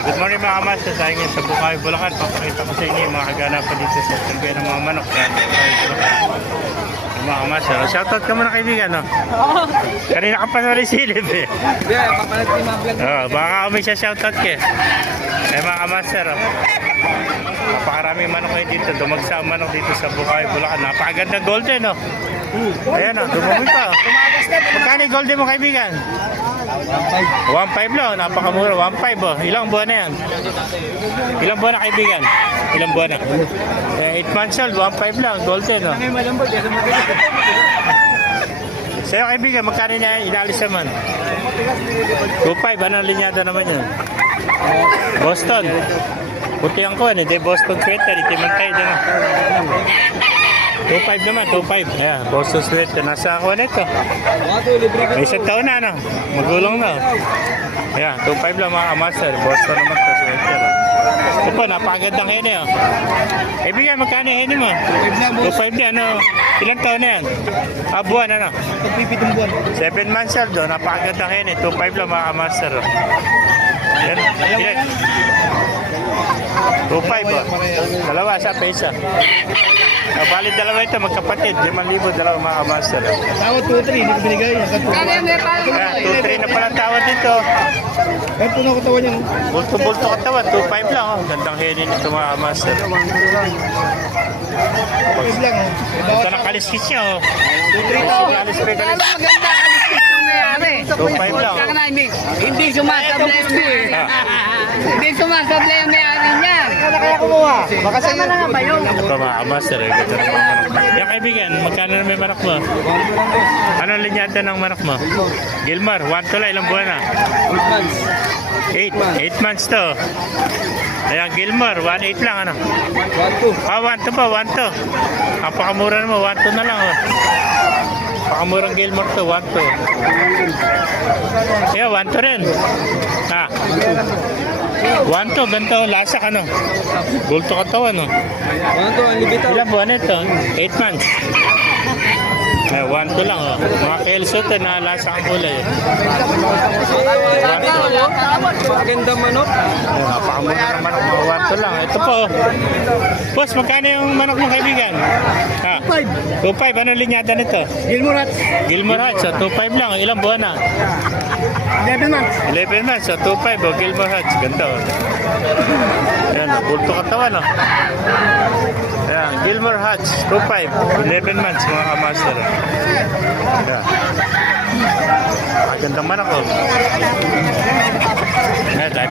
Good morning mga master. Tayo ngayon sa Bukawi, Bulacan. Papakita ko sa inyo yung mga kaganapan dito sa Talbia ng mga manok sa Bukawi, Bulacan. Yung mga master. Shoutout ka muna kaibigan, no? Kanina ka pa na rin silip eh. Papalat yung mga vlog. Baka kami siya shoutout ka eh. Mga master, napakaraming manok ngayon dito. Dumagsa ang manok dito sa Bukawi, Bulacan. Napakagandang golden, no? Ayan, dumami pa. Magkano yung golden mo kaibigan? 1.5 lang, napakamura. 1.5 oh. Ilang buwan na yan? Ilang buwan na kaibigan? Ilang buwan na? 8 months old, 1.5 lang, golden oh. Sa'yo kaibigan, magkano niya inalis naman? 2.5, anong linyada naman yun? Boston. Puti ang kuwan, hindi Boston sweater, itimantay din ah. 2.5 naman, 2.5. Ayan, Boston sweater. Nasa kuwan ito. May isang taon na, no? Magulong na. Ayan, 2.5 lang mga master. Boston naman ito, sweater. Ito po, napakagandang hene, oh. Kaibigan, magkano yung hene mo? 2.5 na, ano? Ilang taon na yan? Buwan, ano? 7 months old, oh. Napakagandang hene. 2.5 lang mga master, oh. Yan, ilan? 2.5, oh. Dalawa, sa pesa. Bali dalawa ito, magkapatid. 5,000 dalawa mga master. Tawad 2-3, hindi ko binigay. 2-3 na pala tawad dito. Kahit puno ko tawan yan. Bulto-bulto katawan, 2.5 lang. Oh. Gandang hinin ito mga master. Pag lang. Ito na kaliskis niya. 2-3 Kalis. Maganda kaliskis yung mayari. 2.5 lang. Hindi sumasabla yung Hindi sumasabla yung mayari niya. kaya kumuha. Baka Sama na nga ba yun? Ito mga master. Ganda ng mga manok. Yan kaibigan, magkano na may manok mo? Anong linyada ng manok mo? Gilmar, 1 to lang. Ilang buwan na? 8 months to. Ayan, Gilmar, 1.8 lang ano? 1 to pa, 1 to. Ang pakamura naman, 1 to na lang oh. Pakamurang Gilmar to, 1 to. Yeah, 1 to rin. 1 to, ganito, lasak ano? Bulto katawan no? 1 to, unlimited. Ilang buwan ito? 8 months. 1 to lang oh. Mga kelsote na lasak ang kulay. Maganda manok. Napakamura ng manok mga 1 to lang. Ito po. Boss, magkano yung manok ng kaibigan? 2.5. Anong linyada nito? Gilmorat. Gilmore Hutch, 2.5 lang. Ilang buwan na? 11 months. 11 months, 2.5. Gilmore Hutch, ganda oh. Ayan, bulto katawan oh. Ayan, Gilmore Hutch, 2.5. 11 months mga kamaster. Ayan. Magandang manok oh. Ayan,